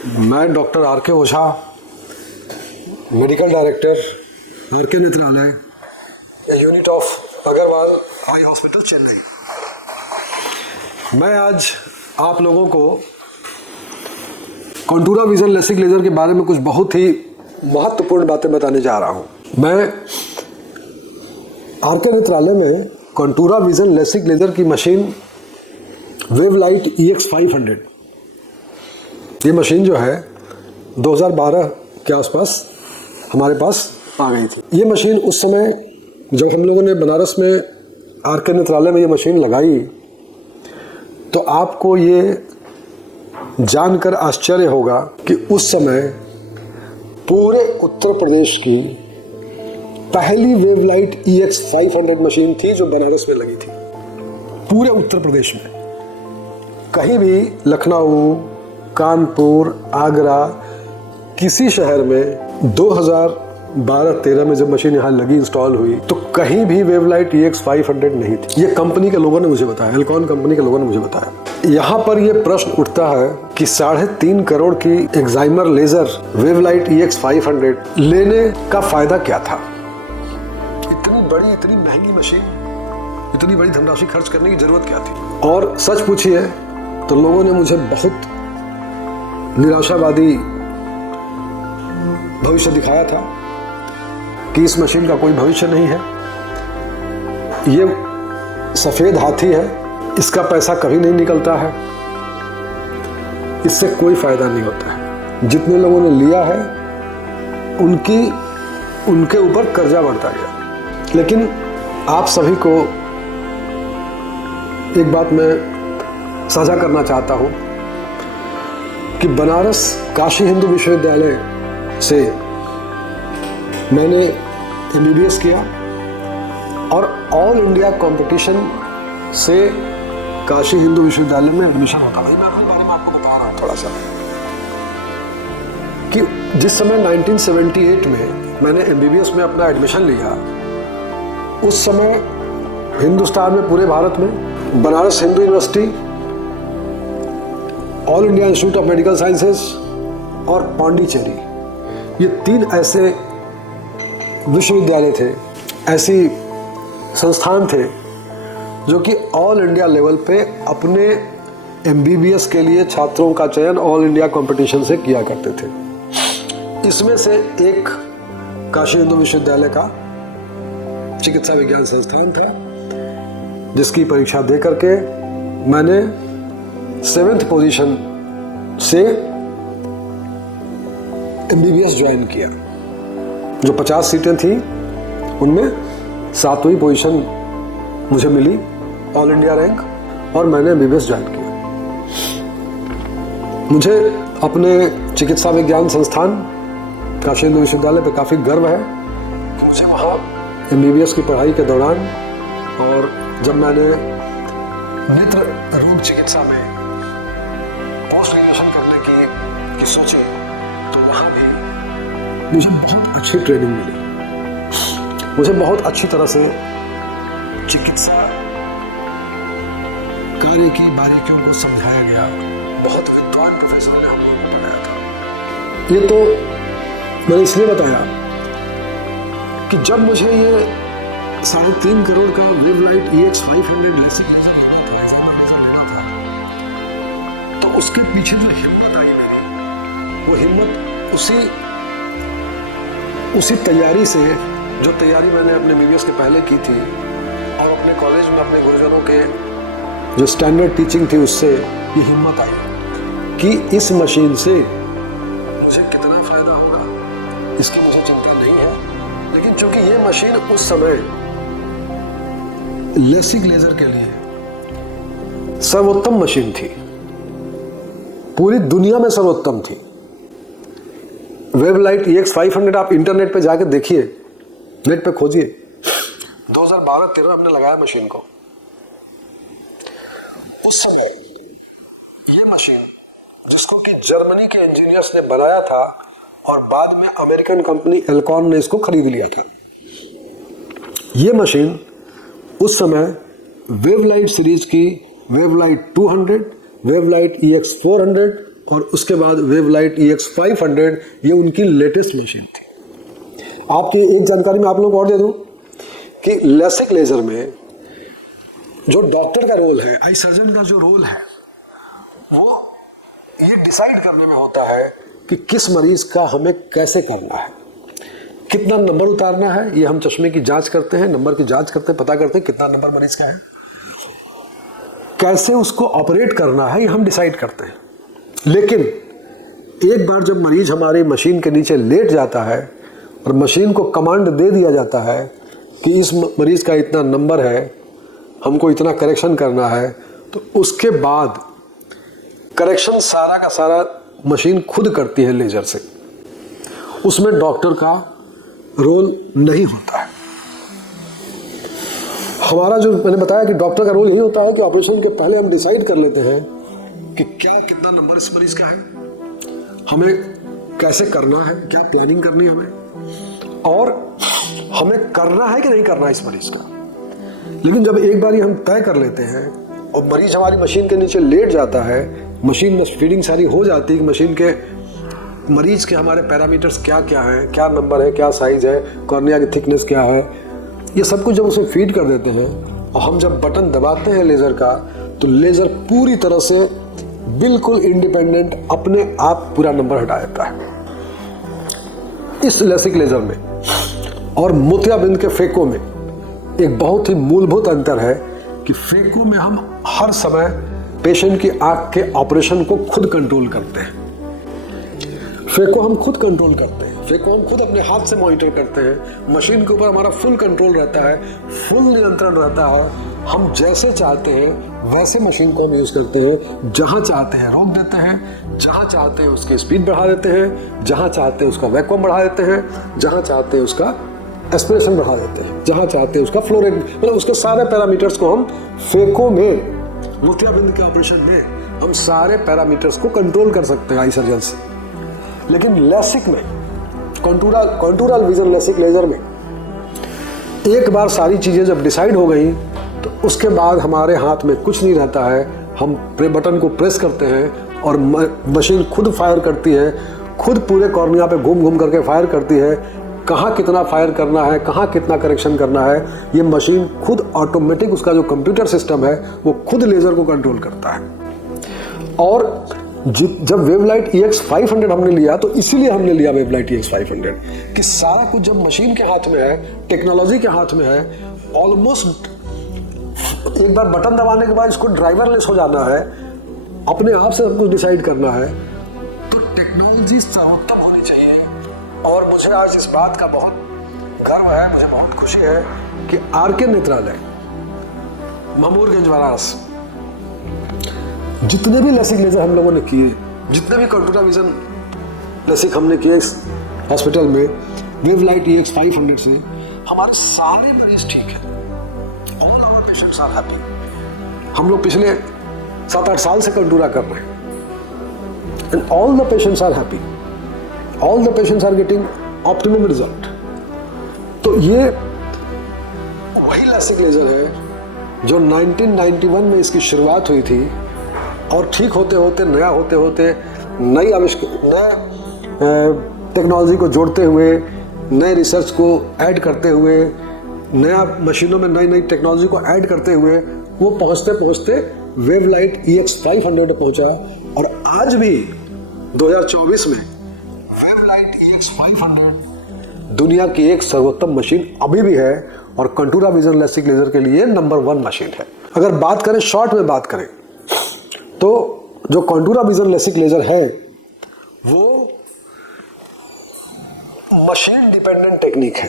मैं doctor R के ओझा, medical director R K Netralaya, unit of Agarwal eye hospital Chennai. मैं आज आप लोगों को कॉन्टूरा विजन लेसिक लेजर के बारे में कुछ बहुत ही महत्वपूर्ण बातें बताने जा रहा हूँ। मैं आर के नेत्रालय में कॉन्टूरा विजन लेसिक लेजर की मशीन वेवलाइट EX500, ये मशीन जो है 2012 के आसपास हमारे पास आ गई थी। ये मशीन उस समय जब हम लोगों ने बनारस में आर के नेत्रालय में ये मशीन लगाई तो आपको ये जानकर आश्चर्य होगा कि उस समय पूरे उत्तर प्रदेश की पहली वेवलाइट EX500 मशीन थी जो बनारस में लगी थी। पूरे उत्तर प्रदेश में कहीं भी, लखनऊ, कानपुर, आगरा, किसी शहर में 2012-13 में जब मशीन यहाँ लगी, इंस्टॉल हुई, तो कहीं भी वेवलाइट EX500 नहीं थी। ये कंपनी के लोगों ने मुझे बताया, एल्कॉन कंपनी के लोगों ने मुझे बताया। यहाँ पर ये प्रश्न उठता है कि 3.5 करोड़ की एक्साइमर लेजर वेवलाइट EX500 लेने का फायदा क्या था? इतनी बड़ी, इतनी महंगी मशीन, इतनी बड़ी धनराशि खर्च करने की जरूरत क्या थी? और सच पूछिए तो लोगों ने मुझे बहुत निराशावादी भविष्य दिखाया था कि इस मशीन का कोई भविष्य नहीं है, ये सफेद हाथी है, इसका पैसा कभी नहीं निकलता है, इससे कोई फायदा नहीं होता है। जितने लोगों ने लिया है उनके ऊपर कर्जा बढ़ता गया। लेकिन आप सभी को एक बात मैं साझा करना चाहता हूं कि बनारस काशी हिंदू विश्वविद्यालय से मैंने MBBS किया और ऑल इंडिया कंपटीशन से काशी हिंदू विश्वविद्यालय में एडमिशन होता। भाई मैं अपने बारे में आपको बता रहा हूँ थोड़ा सा कि जिस समय 1978 में मैंने MBBS में अपना एडमिशन लिया, उस समय हिंदुस्तान में, पूरे भारत में, Banaras Hindu university, all India institute of medical sciences और पांडिचेरी, ये 3 ऐसे विश्वविद्यालय थे, ऐसी संस्थान थे जो कि ऑल इंडिया लेवल पे अपने MBBS के लिए छात्रों का चयन ऑल इंडिया कंपटीशन से किया करते थे। इसमें से एक काशी हिंदू विश्वविद्यालय का चिकित्सा विज्ञान संस्थान था, जिसकी परीक्षा दे करके मैंने 7th पोजीशन से MBBS ज्वाइन किया। जो 50 सीटें थी उनमें 7वीं पोजीशन मुझे मिली, ऑल इंडिया रैंक, और मैंने MBBS ज्वाइन किया। मुझे अपने चिकित्सा विज्ञान संस्थान काशी हिंदू विश्वविद्यालय पे काफ़ी गर्व है। मुझे वहाँ MBBS की पढ़ाई के दौरान, और जब मैंने नेत्र रोग चिकित्सा में पोस्ट ग्रेजुएशन करने की सोची, तो वहाँ भी मुझे बहुत अच्छी ट्रेनिंग मिली। मुझे बहुत अच्छी तरह से चिकित्सा कार्य की बारीकियों को समझाया गया। बहुत विद्वान प्रोफेसर ने हम लोगों को पढ़ाया था। ये तो मैंने इसलिए बताया कि जब मुझे ये 3.5 करोड़ का वेवलाइट EX500 लेसिक लेजर लेना था, तो उसके पीछे जो हिम्मत आई मेरी, वो हिम्मत उसी तैयारी से, जो तैयारी मैंने अपने MBBS के पहले की थी और अपने कॉलेज में अपने गुरुजनों के जो स्टैंडर्ड टीचिंग थी, उससे ये हिम्मत आई कि इस मशीन से मुझे कितना फायदा होगा इसकी मुझे चिंता नहीं है। लेकिन चूंकि ये मशीन उस समय लेसिक लेजर के लिए सर्वोत्तम मशीन थी, पूरी दुनिया में सर्वोत्तम थी। वेवलाइट EX500 आप इंटरनेट पे जाके देखिए, नेट पे खोजिए। 2012-13 हमने लगाया मशीन को। उस समय ये मशीन, जिसको कि जर्मनी के इंजीनियर्स ने बनाया था और बाद में अमेरिकन कंपनी एल्कॉन ने इसको खरीद लिया था, ये मशीन उस समय वेवलाइट सीरीज की वेवलाइट 200, वेवलाइट EX400 और उसके बाद वेवलाइट EX500, ये उनकी लेटेस्ट मशीन थी। आपकी एक जानकारी मैं आप लोगों को और दे दूं कि लेसिक लेजर में जो डॉक्टर का रोल है, आई सर्जन का जो रोल है, वो ये डिसाइड करने में होता है कि किस मरीज का हमें कैसे करना है, कितना नंबर उतारना है। ये हम चश्मे की जांच करते हैं, नंबर की जांच करते हैं, पता करते हैं कितना नंबर मरीज का है, कैसे उसको ऑपरेट करना है, ये हम डिसाइड करते हैं। लेकिन एक बार जब मरीज हमारी मशीन के नीचे लेट जाता है और मशीन को कमांड दे दिया जाता है कि इस मरीज का इतना नंबर है, हमको इतना करेक्शन करना है, तो उसके बाद करेक्शन सारा का सारा मशीन खुद करती है लेजर से। उसमें डॉक्टर का रोल नहीं होता है। हमारा जो मैंने बताया कि डॉक्टर का रोल यही होता है कि ऑपरेशन के पहले हम डिसाइड कर लेते हैं कि क्या कितना नंबर इस मरीज का है, हमें कैसे करना है, क्या प्लानिंग करनी है हमें, और हमें करना है कि नहीं करना है इस मरीज का। लेकिन जब एक बार हम तय कर लेते हैं और मरीज हमारी मशीन के नीचे लेट जाता है, मशीन में फीडिंग सारी हो जाती है कि मशीन के मरीज के हमारे पैरामीटर्स क्या क्या हैं, क्या नंबर है, क्या साइज है, कॉर्निया की थिकनेस क्या है, ये सब कुछ जब उसमें फीड कर देते हैं और हम जब बटन दबाते हैं लेज़र का, तो लेज़र पूरी तरह से बिल्कुल इंडिपेंडेंट अपने आप पूरा नंबर हटा देता है। इस लेसिक लेज़र में और मोतियाबिंद के फेको में एक बहुत ही मूलभूत अंतर है कि फेको में हम हर समय पेशेंट की आंख के ऑपरेशन को खुद कंट्रोल करते हैं। फेको हम खुद कंट्रोल करते हैं, फेको हम खुद अपने हाथ से मॉनिटर करते हैं, मशीन के ऊपर हमारा फुल कंट्रोल रहता है, फुल नियंत्रण रहता है। हम जैसे चाहते हैं वैसे मशीन को हम यूज़ करते हैं, जहाँ चाहते हैं रोक देते हैं, जहाँ चाहते हैं उसकी स्पीड बढ़ा देते हैं, जहाँ चाहते हैं उसका वैक्यूम बढ़ा देते हैं, जहाँ चाहते हैं उसका एस्पिरेशन बढ़ा देते हैं, जहाँ चाहते हैं उसका फ्लो रेट, मतलब उसके सारे पैरामीटर्स को हम फेको में, मोतियाबिंद के ऑपरेशन में हम सारे पैरामीटर्स को कंट्रोल कर सकते हैं आई सर्जन से। लेकिन लेसिक में, कॉन्टूरल विजन लेसिक लेजर में एक बार सारी चीज़ें जब डिसाइड हो गई तो उसके बाद हमारे हाथ में कुछ नहीं रहता है। हम बटन को प्रेस करते हैं और मशीन खुद फायर करती है, खुद पूरे कॉर्निया पे घूम घूम करके फायर करती है। कहाँ कितना फायर करना है, कहाँ कितना करेक्शन करना है, ये मशीन खुद ऑटोमेटिक, उसका जो कंप्यूटर सिस्टम है वो खुद लेज़र को कंट्रोल करता है। और जब वेवलाइट EX500 हमने लिया तो इसीलिए हमने लिया वेवलाइट EX500 कि सारा कुछ जब मशीन के हाथ में है, टेक्नोलॉजी के हाथ में है, ऑलमोस्ट एक बार बटन दबाने के बाद इसको ड्राइवरलेस हो जाना है, अपने आप से सब कुछ डिसाइड करना है, तो टेक्नोलॉजी सर्वोत्तम होनी चाहिए। और मुझे आज इस बात का बहुत गर्व है, मुझे बहुत खुशी है कि RK नेत्रालय, महमूरगंज, वाराणसी, जितने भी लेसिक लेजर हम लोगों ने किए, जितने भी कॉन्टूरा विजन लेसिक हमने किए इस हॉस्पिटल में वेवलाइट EX500 से, हमारे सारे मरीज ठीक हैं। All our patients are happy. हम लोग पिछले 7-8 साल से कॉन्टूरा कर रहे हैं and all the patients are happy, all the patients are getting optimum result. तो ये वही लेसिक लेजर है जो 1991 में इसकी शुरुआत हुई थी और ठीक होते होते, नया होते होते, नई टेक्नोलॉजी को जोड़ते हुए, नए रिसर्च को ऐड करते हुए, नया मशीनों में नई नई टेक्नोलॉजी को ऐड करते हुए वो पहुँचते पहुँचते वेवलाइट EX500 पहुँचा। और आज भी 2024 में वेवलाइट EX500 दुनिया की एक सर्वोत्तम मशीन अभी भी है और कॉन्टूरा विजन लेसिक लेजर के लिए नंबर 1 मशीन है। अगर बात करें, शॉर्ट में बात करें, तो जो कॉन्टूरा विजन लेसिक लेजर है वो मशीन डिपेंडेंट टेक्निक है।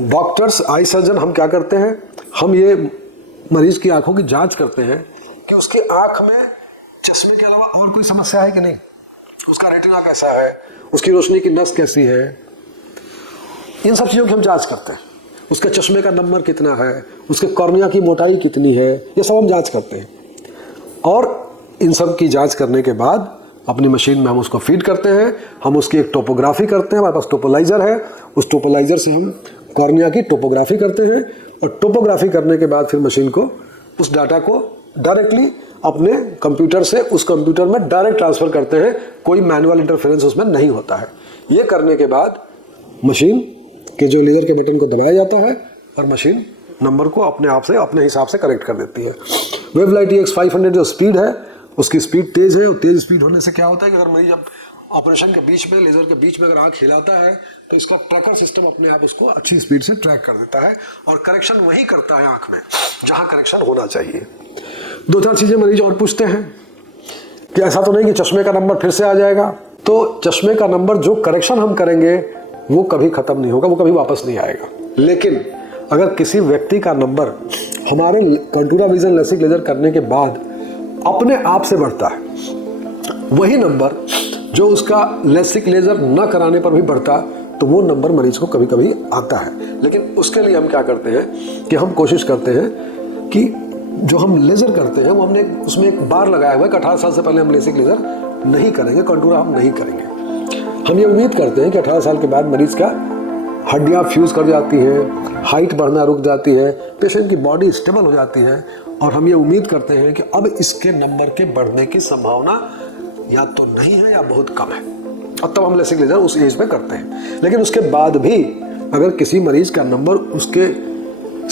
डॉक्टर्स, आई सर्जन, हम क्या करते हैं, हम ये मरीज की आंखों की जांच करते हैं कि उसकी आंख में चश्मे के अलावा और कोई समस्या है कि नहीं, उसका रेटिना कैसा है, उसकी रोशनी की नस कैसी है, इन सब चीज़ों की हम जांच करते हैं। उसके चश्मे का नंबर कितना है, उसके कॉर्निया की मोटाई कितनी है, ये सब हम जांच करते हैं। और इन सब की जांच करने के बाद अपनी मशीन में हम उसको फीड करते हैं, हम उसकी एक टोपोग्राफी करते हैं, हमारे पास टोपोलाइजर है, उस टोपोलाइजर से हम कॉर्निया की टोपोग्राफी करते हैं और टोपोग्राफी करने के बाद फिर मशीन को उस डाटा को डायरेक्टली अपने कंप्यूटर से उस कंप्यूटर में डायरेक्ट ट्रांसफर करते हैं, कोई मैनुअल इंटरफेरेंस उसमें नहीं होता है। ये करने के बाद मशीन के जो लेजर के बटन को दबाया जाता है और मशीन नंबर को अपने आप से अपने हिसाब से करेक्ट कर देती है। वेवलाइट EX500 जो स्पीड है उसकी स्पीड तेज है, और तेज स्पीड होने से क्या होता है कि अगर मरीज जब ऑपरेशन के बीच में, लेजर के बीच में अगर आँख हिलाता है तो इसका ट्रैकर सिस्टम अपने आप उसको अच्छी स्पीड से ट्रैक कर देता है और करेक्शन वही करता है आँख में जहाँ करेक्शन होना चाहिए। 2-4 चीज़ें मरीज और पूछते हैं कि ऐसा तो नहीं कि चश्मे का नंबर फिर से आ जाएगा। तो चश्मे का नंबर जो करेक्शन हम करेंगे वो कभी खत्म नहीं होगा, वो कभी वापस नहीं आएगा। लेकिन अगर किसी व्यक्ति का नंबर हमारे कंटूरा विजन लेसिक लेजर करने के बाद अपने आप से बढ़ता है, वही नंबर जो उसका लेसिक लेजर न कराने पर भी बढ़ता, तो वो नंबर मरीज को कभी कभी आता है। लेकिन उसके लिए हम क्या करते हैं कि हम कोशिश करते हैं कि जो हम लेजर करते हैं वो हमने उसमें एक बार लगाया हुआ है कि 18 साल से पहले हम लेसिक लेजर नहीं करेंगे, कंटूरा हम नहीं करेंगे। हम ये उम्मीद करते हैं कि 18 साल के बाद मरीज का हड्डियाँ फ्यूज कर जाती हैं, हाइट बढ़ना रुक जाती है, पेशेंट की बॉडी स्टेबल हो जाती है, और हम ये उम्मीद करते हैं कि अब इसके नंबर के बढ़ने की संभावना या तो नहीं है या बहुत कम है, और तब हम लेसिक लेजर उस एज पे करते हैं। लेकिन उसके बाद भी अगर किसी मरीज का नंबर उसके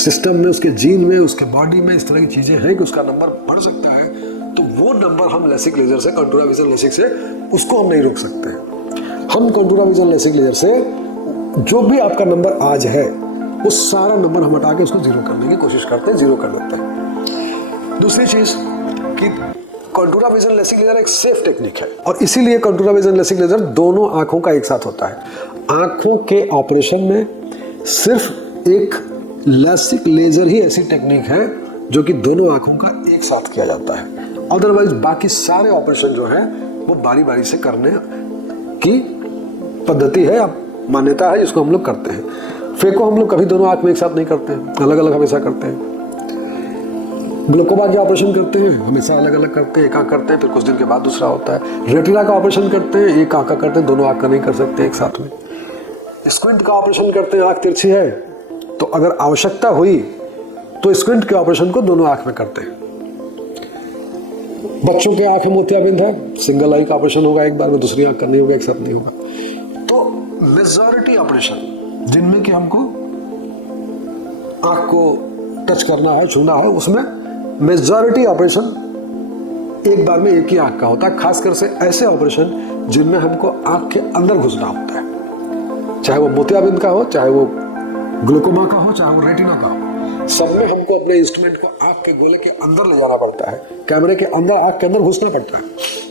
सिस्टम में, उसके जीन में, उसके बॉडी में इस तरह की चीज़ें हैं कि उसका नंबर बढ़ सकता है, तो वो नंबर हम लेसिक लेजर से, कंटूरा विजन लेसिक से, उसको हम नहीं रोक सकते हैं। हम कंटूरा विजन लेसिक लेजर से जो भी आपका नंबर आज है वो सारा नंबर हम हटा के उसको जीरो करने की कोशिश करते हैं, जीरो कर देते हैं। दूसरी चीज कि कंटूरा विजन लेसिक लेजर एक सेफ टेक्निक है, और इसीलिए कंटूरा विजन लेसिक लेजर दोनों आंखों का एक साथ होता है। आंखों के ऑपरेशन में सिर्फ एक लेसिक लेजर ही ऐसी टेक्निक है जो कि दोनों आंखों का एक साथ किया जाता है। अदरवाइज बाकी सारे ऑपरेशन जो है वो बारी बारी से करने की पद्धति है, मान्यता है, जिसको हम लोग करते हैं। फेको हम लोग कभी दोनों आंख में एक साथ नहीं करते हैं, अलग अलग हमेशा करते हैं। ग्लूकोमा के ऑपरेशन करते हैं, हमेशा अलग अलग करते हैं, एक आंख करते हैं, फिर कुछ दिन के बाद दूसरा होता है। रेटिना का ऑपरेशन करते हैं, एक आंख का करते हैं, दोनों आंख का नहीं कर सकते एक साथ में। स्क्विंट का ऑपरेशन करते हैं, आंख तिरछी है तो अगर आवश्यकता हुई तो स्क्विंट के ऑपरेशन को दोनों आंख में करते हैं। बच्चों के आंख में मोतियाबिंद है, सिंगल आई का ऑपरेशन होगा एक बार में, दूसरी आंख करनी होगा, एक साथ नहीं होगा। तो मेजॉरिटी ऑपरेशन जिनमें कि हमको आंख को टच करना है, छूना है, उसमें मेजॉरिटी ऑपरेशन एक बार में एक ही आंख का होता है। खासकर से ऐसे ऑपरेशन जिनमें हमको आंख के अंदर घुसना होता है, चाहे वो मोतियाबिंद का हो, चाहे वो ग्लूकोमा का हो, चाहे वो रेटिना का हो, सब में हमको अपने इंस्ट्रूमेंट को आंख के गोले के अंदर ले जाना पड़ता है, कैमरे के अंदर, आंख के अंदर घुसना पड़ता है।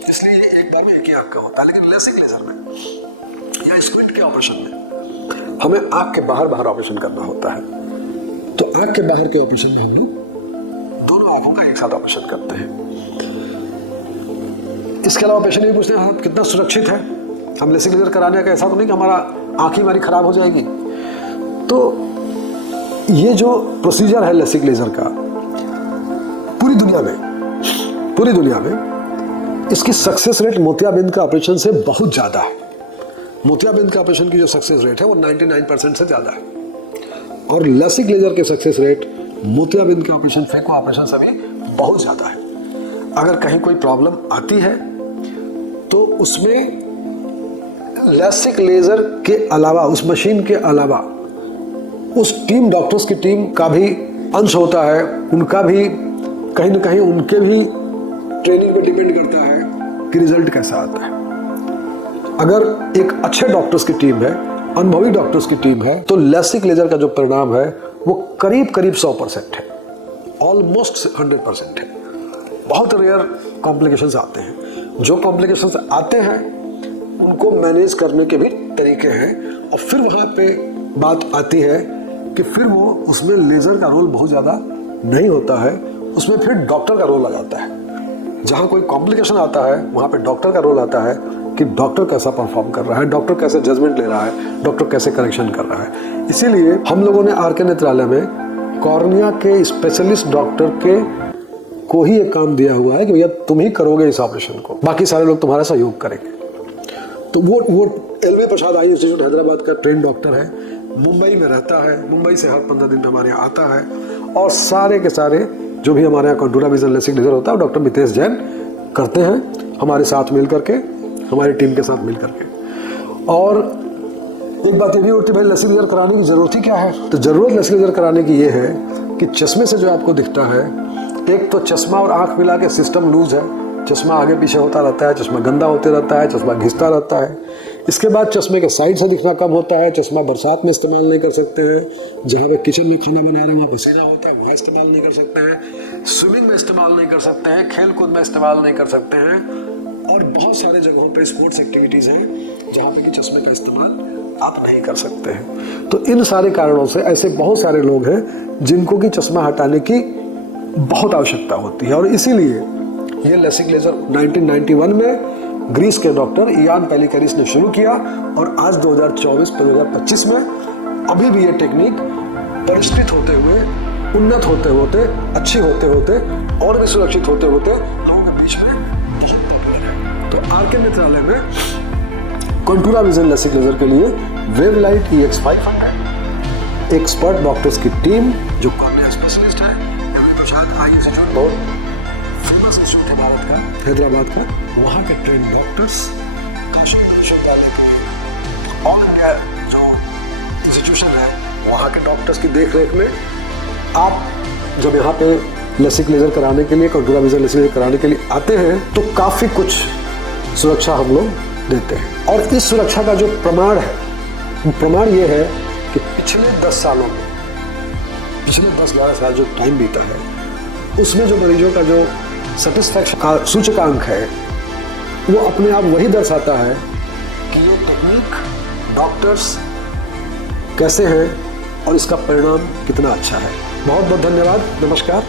इसलिए ये एक बार में एक ही आंख का होता है। लेकिन लेसिक लेजर में या स्क्विंट के ऑपरेशन में हमें आंख के बाहर बाहर ऑपरेशन करना होता है। तो आंख के बाहर के ऑपरेशन में हम लोग दोनों आंखों का एक साथ ऑपरेशन करते हैं। इसके अलावा पेशेंट ये पूछते हैं कितना सुरक्षित है, हम लेसिक लेजर कराने का ऐसा तो नहीं कि हमारा आंख ही हमारी खराब हो जाएगी। तो ये जो प्रोसीजर है लेसिक लेजर का पूरी दुनिया में इसकी सक्सेस रेट मोतियाबिंद का ऑपरेशन से बहुत ज्यादा है। मोतियाबिंद का ऑपरेशन की जो सक्सेस रेट है वो 99% से ज्यादा है, और लेसिक लेजर के सक्सेस रेट मोतियाबिंद के ऑपरेशन, फेको ऑपरेशन से भी बहुत ज्यादा है। अगर कहीं कोई प्रॉब्लम आती है तो उसमें लेसिक लेजर के अलावा, उस मशीन के अलावा, उस टीम, डॉक्टर्स की टीम का भी अंश होता है। उनका भी कहीं ना कहीं, उनके भी ट्रेनिंग पे डिपेंड करता है कि रिजल्ट कैसा आता है। अगर एक अच्छे डॉक्टर्स की टीम है, अनुभवी डॉक्टर्स की टीम है, तो लेसिक लेजर का जो परिणाम है वो करीब 100% है, ऑलमोस्ट 100% है। बहुत रेयर कॉम्प्लिकेशंस आते हैं। जो कॉम्प्लिकेशंस आते हैं उनको मैनेज करने के भी तरीके हैं, और फिर वहाँ पे बात आती है कि फिर वो उसमें लेजर का रोल बहुत ज़्यादा नहीं होता है, उसमें फिर डॉक्टर का रोल आ जाता है। जहाँ कोई कॉम्प्लिकेशन आता है वहाँ पे डॉक्टर का रोल आता है कि डॉक्टर कैसा परफॉर्म कर रहा है, डॉक्टर कैसे जजमेंट ले रहा है, डॉक्टर कैसे करेक्शन कर रहा है। इसीलिए हम लोगों ने आर के नेत्रालय में कॉर्निया के स्पेशलिस्ट डॉक्टर के को ही एक काम दिया हुआ है कि भैया तुम ही करोगे इस ऑपरेशन को, बाकी सारे लोग तुम्हारा सहयोग करेंगे। तो वो एलवे प्रसाद आई इंस्टीट्यूट हैदराबाद का ट्रेन डॉक्टर है, मुंबई में रहता है, मुंबई से हर 15 दिन में हमारे यहाँ आता है, और सारे के सारे जो भी हमारे यहाँ कंटूरा विजन लेसिक लेजर होता है डॉक्टर मितेश जैन करते हैं हमारे साथ मिल करके, हमारी टीम के साथ मिल करके। और एक बात ये भी होती है भाई लेसिक लेजर कराने की ज़रूरत ही क्या है? तो ज़रूरत लेसिक लेजर कराने की ये है कि चश्मे से जो आपको दिखता है, एक तो चश्मा और आँख मिला के सिस्टम लूज है, चश्मा आगे पीछे होता रहता है, चश्मा गंदा होते रहता है, चश्मा घिसता रहता है। इसके बाद चश्मे के साइड से दिखना कम होता है, चश्मा बरसात में इस्तेमाल नहीं कर सकते हैं, जहाँ पे किचन में खाना बना रहे हैं वहाँ पसीना होता है वहाँ इस्तेमाल नहीं कर सकते हैं, स्विमिंग में इस्तेमाल नहीं कर सकते हैं, खेल कूद में इस्तेमाल नहीं कर सकते हैं, और बहुत सारे जगहों पे स्पोर्ट्स एक्टिविटीज़ हैं जहाँ पे कि चश्मे का इस्तेमाल आप नहीं कर सकते हैं। तो इन सारे कारणों से ऐसे बहुत सारे लोग हैं जिनको कि चश्मा हटाने की बहुत आवश्यकता होती है, और इसीलिए ये लेसिक लेजर 1991 में ग्रीस के डॉक्टर इयान पेलिकरिस ने शुरू किया, और आज 2024-2025 में अभी भी ये टेक्निक परिष्कृत होते हुए, उन्नत होते होते, अच्छी होते होते और भी सुरक्षित होते होते लोगों के बीच में बहुत पॉपुलर है। तो आरके नेत्रालय में कंटूरा विजन लेसिक लेजर के लिए वेवलाइट EX500 एक्सपर्ट डॉक्टर्स की टीम जो कॉर्निया स्पेशलिस्ट है, आई इंस्टीट्यूट बहुत फेमस इंस्टीट्यूट है भारत का, हैदराबाद का, वहाँ के ट्रेन डॉक्टर्स ऑल इंडिया जो इंस्टीट्यूशन है वहाँ के डॉक्टर्स की देख रेख में आप जब यहाँ पे लेसिक लेजर कराने के लिए, कंटूरा विजन लेसिक लेजर कराने के लिए आते हैं तो काफ़ी कुछ सुरक्षा हम लोग देते हैं। और इस सुरक्षा का जो प्रमाण है, वो प्रमाण ये है कि पिछले 10 सालों में, पिछले 10-12 साल जो टाइम बीता है उसमें जो मरीजों का जो सेटिस्फैक्शन का सूचकांक है वो अपने आप वही दर्शाता है कि ये टेक्निक डॉक्टर्स कैसे हैं और इसका परिणाम कितना अच्छा है। बहुत बहुत धन्यवाद, नमस्कार।